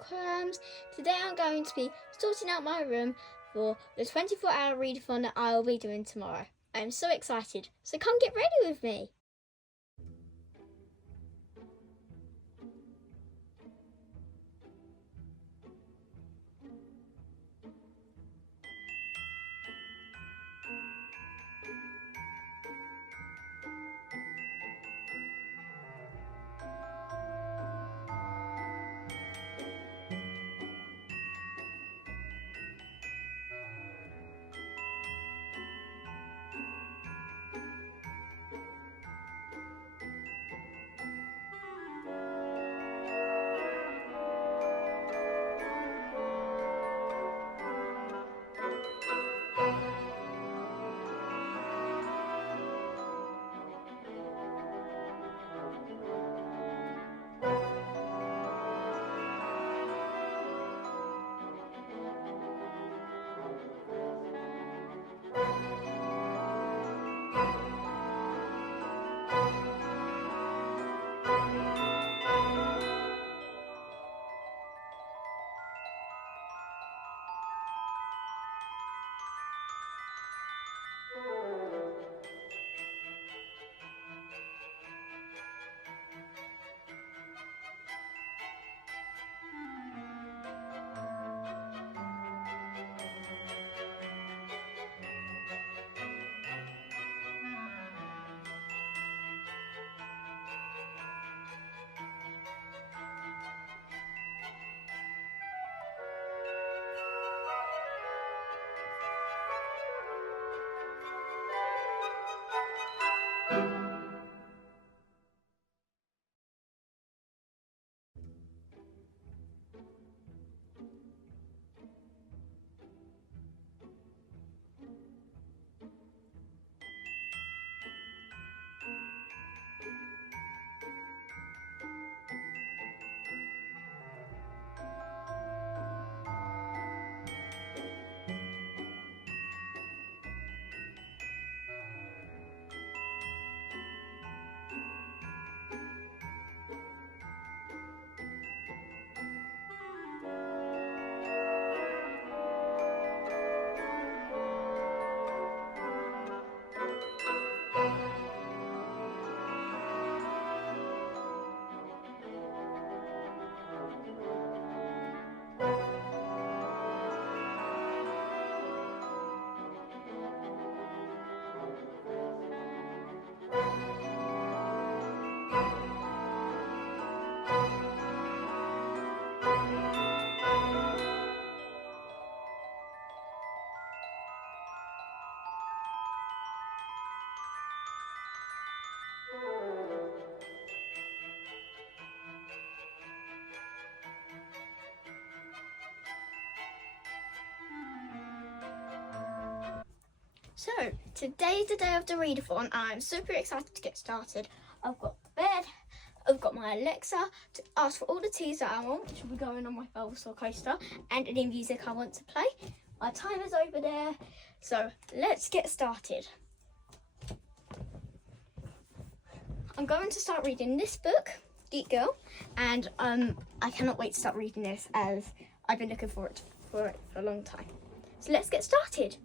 bookworms. Today I'm going to be sorting out my room for the 24-hour readathon that I will be doing tomorrow. I am so excited, so come get ready with me. So, today's the day of the readathon. I'm super excited to get started. I've got the bed, I've got my Alexa to ask for all the teas that I want, which will be going on my Velversor coaster, and any music I want to play. My timer's over there, so let's get started. I'm going to start reading this book, Geek Girl, and I cannot wait to start reading this as I've been looking for it for a long time. So let's get started.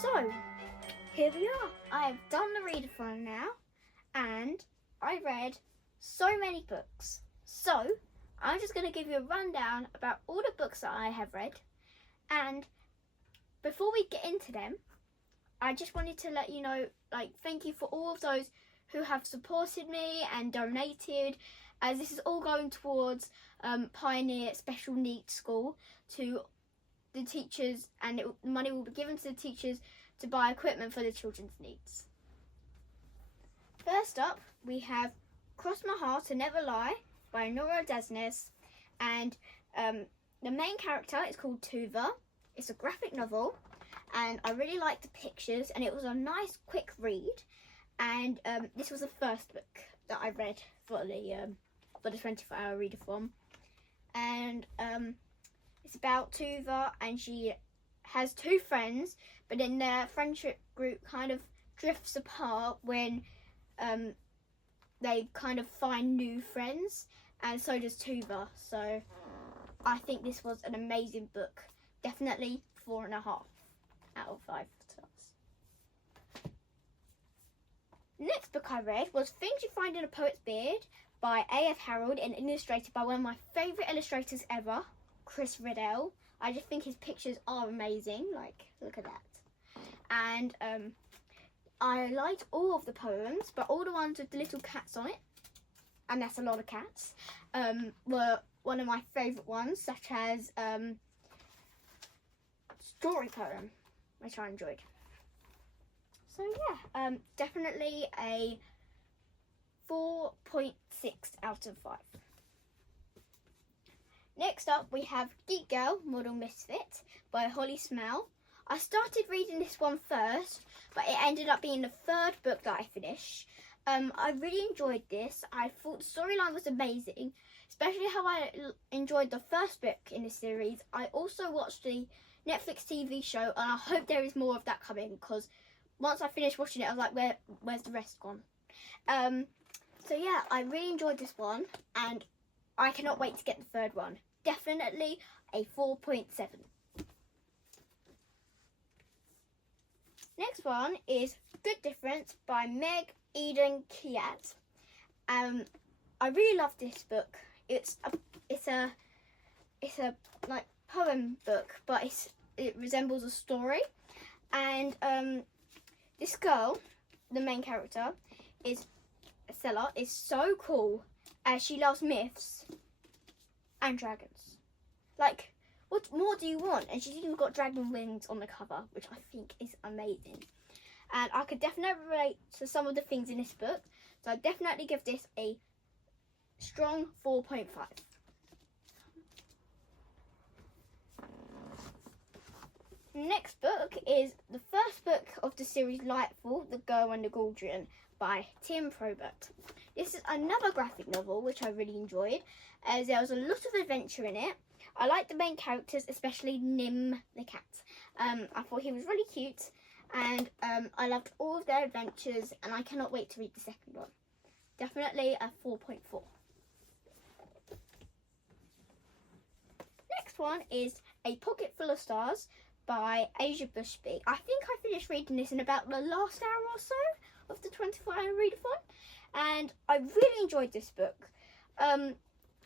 So, here we are. I've done the readathon now, and I read so many books. So, I'm just going to give you a rundown about all the books that I have read. And before we get into them, I just wanted to let you know, thank you for all of those who have supported me and donated, as this is all going towards Pioneer Special Needs School, to the teachers, and money will be given to the teachers to buy equipment for the children's needs. First up, we have Cross My Heart and Never Lie by Nora, and the main character is called Tuva. It's a graphic novel, and I really liked the pictures, and it was a nice quick read. And this was the first book that I read for the 24-hour readathon, and it's about Tuva, and she has two friends, but then their friendship group kind of drifts apart when they kind of find new friends, and so does Tuva. So I think this was an amazing book. Definitely 4.5 out of 5 stars. Next book I read was Things You Find in a Poet's Beard by A.F. Harold and illustrated by one of my favourite illustrators ever, Chris Riddell. I just think his pictures are amazing. Look at that. And I liked all of the poems, but all the ones with the little cats on it, and that's a lot of cats, were one of my favourite ones, such as Story Poem, which I enjoyed. So yeah, definitely a 4.6 out of 5. Next up we have Geek Girl Model Misfit by Holly Smell. I started reading this one first, but it ended up being the 3rd book that I finished. I really enjoyed this. I thought the storyline was amazing, especially how I enjoyed the first book in the series. I also watched the Netflix TV show, and I hope there is more of that coming, because once I finished watching it, I was like, where's the rest gone? So yeah, I really enjoyed this one, and I cannot wait to get the 3rd one. Definitely a 4.7. Next one is Good Difference by Meg Eden Kuyatt. I really love this book. It's a like poem book, but it resembles a story. And this girl, the main character, Stella, is so cool, as she loves myths and dragons. Like, what more do you want? And she's even got dragon wings on the cover, which I think is amazing. And I could definitely relate to some of the things in this book, so I definitely give this a strong 4.5. Next book is the 1st book of the series Lightfall, The Girl and the Cauldron by Tim Probert. This is another graphic novel which I really enjoyed, as there was a lot of adventure in it. I liked the main characters, especially Nim the cat. I thought he was really cute, and I loved all of their adventures, and I cannot wait to read the 2nd one. Definitely a 4.4. Next one is A Pocket Full of Stars by Asia Bushby. I think I finished reading this in about the last hour or so of the 24-hour readathon, and I really enjoyed this book.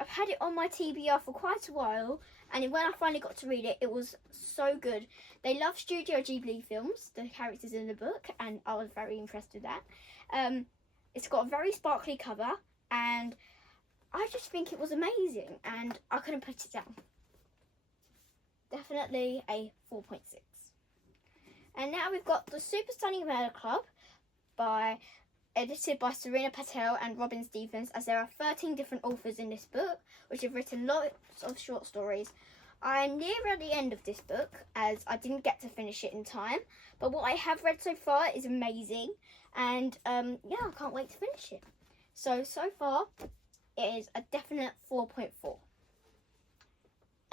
I've had it on my TBR for quite a while, and when I finally got to read it, it was so good. They love Studio Ghibli films, the characters in the book, and I was very impressed with that. It's got a very sparkly cover, and I just think it was amazing, and I couldn't put it down. Definitely a 4.6. And now we've got The Super Stunning Murder Club, edited by Serena Patel and Robin Stephens, as there are 13 different authors in this book, which have written lots of short stories. I am near at the end of this book, as I didn't get to finish it in time, but what I have read so far is amazing, and yeah, I can't wait to finish it. So far, it is a definite 4.4.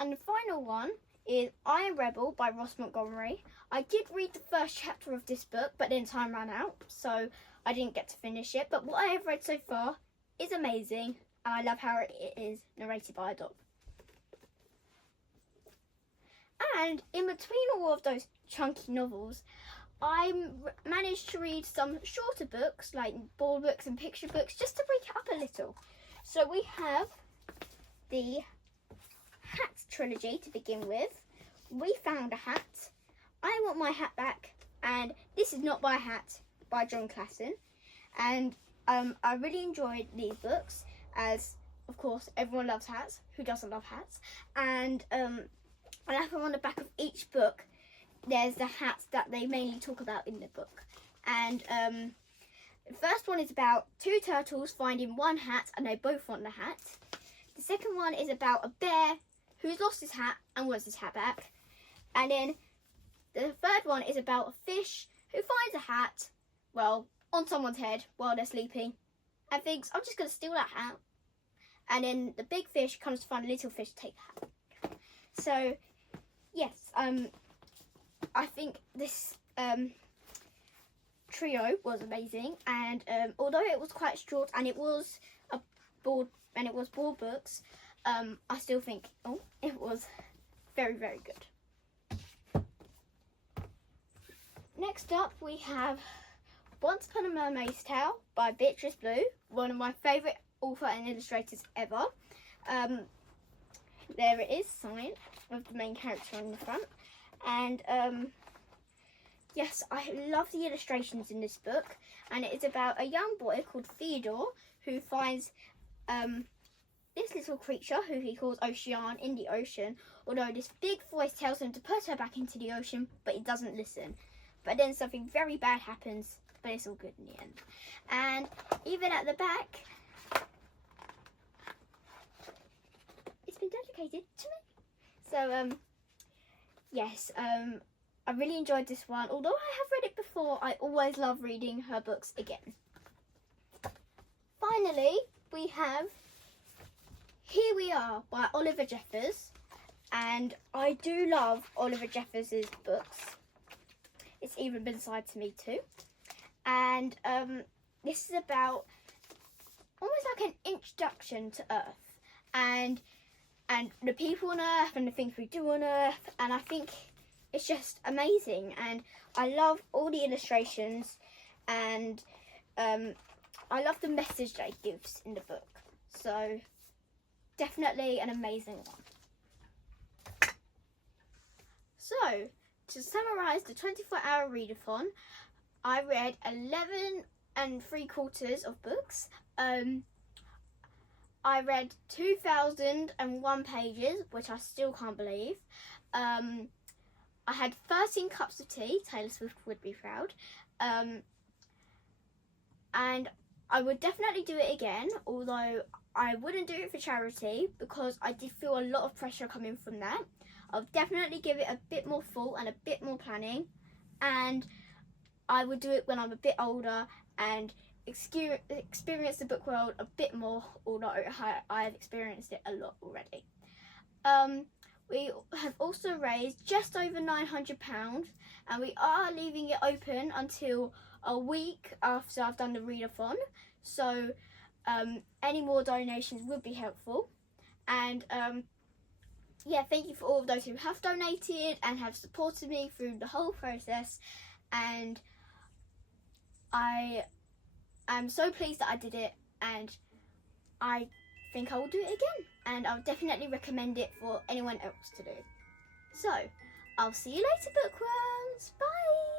And the final one is Iron Rebel by Ross Montgomery. I did read the 1st chapter of this book, but then time ran out, so I didn't get to finish it. But what I have read so far is amazing, and I love how it is narrated by a dog. And in between all of those chunky novels, I managed to read some shorter books, like ball books and picture books, just to break it up a little. So we have the Hat trilogy to begin with. We Found a Hat, I Want My Hat Back, and This Is Not My Hat by Jon Klassen. And I really enjoyed these books, as of course everyone loves hats. Who doesn't love hats? And I love on the back of each book there's the hats that they mainly talk about in the book. And the first one is about 2 turtles finding one hat, and they both want the hat. The second one is about a bear who's lost his hat and wants his hat back. And then the 3rd one is about a fish who finds a hat, well, on someone's head while they're sleeping, and thinks, I'm just going to steal that hat. And then the big fish comes to find a little fish to take the hat. So, yes, I think this trio was amazing, and although it was quite short and it was board books, I still think it was very, very good. Next up we have Once Upon a Mermaid's Tale by Beatriceblue, one of my favourite author and illustrators ever. There it is, signed, with the main character on the front. And yes, I love the illustrations in this book, and it is about a young boy called Theodore who finds this little creature, who he calls Ocean, in the ocean, although this big voice tells him to put her back into the ocean, but he doesn't listen. But then something very bad happens, but it's all good in the end. And even at the back, it's been dedicated to me. So, yes, I really enjoyed this one. Although I have read it before, I always love reading her books again. Finally, we have Here We Are by Oliver Jeffers. And I do love Oliver Jeffers' books. It's even been assigned to me too. And this is about almost like an introduction to Earth. And the people on Earth and the things we do on Earth. And I think it's just amazing. And I love all the illustrations. And I love the message that it gives in the book. So, definitely an amazing one. So, to summarise the 24-hour readathon, I read 11 3/4 of books. I read 2,001 pages, which I still can't believe. I had 13 cups of tea. Taylor Swift would be proud. And I would definitely do it again, although I wouldn't do it for charity because I did feel a lot of pressure coming from that. I'll definitely give it a bit more thought and a bit more planning, and I would do it when I'm a bit older and experience the book world a bit more, although I've experienced it a lot already. We have also raised just over £900, and we are leaving it open until a week after I've done the readathon. So any more donations would be helpful. And yeah, thank you for all of those who have donated and have supported me through the whole process. And I am so pleased that I did it, and I think I will do it again, and I'll definitely recommend it for anyone else to do. So, I'll see you later, bookworms. Bye!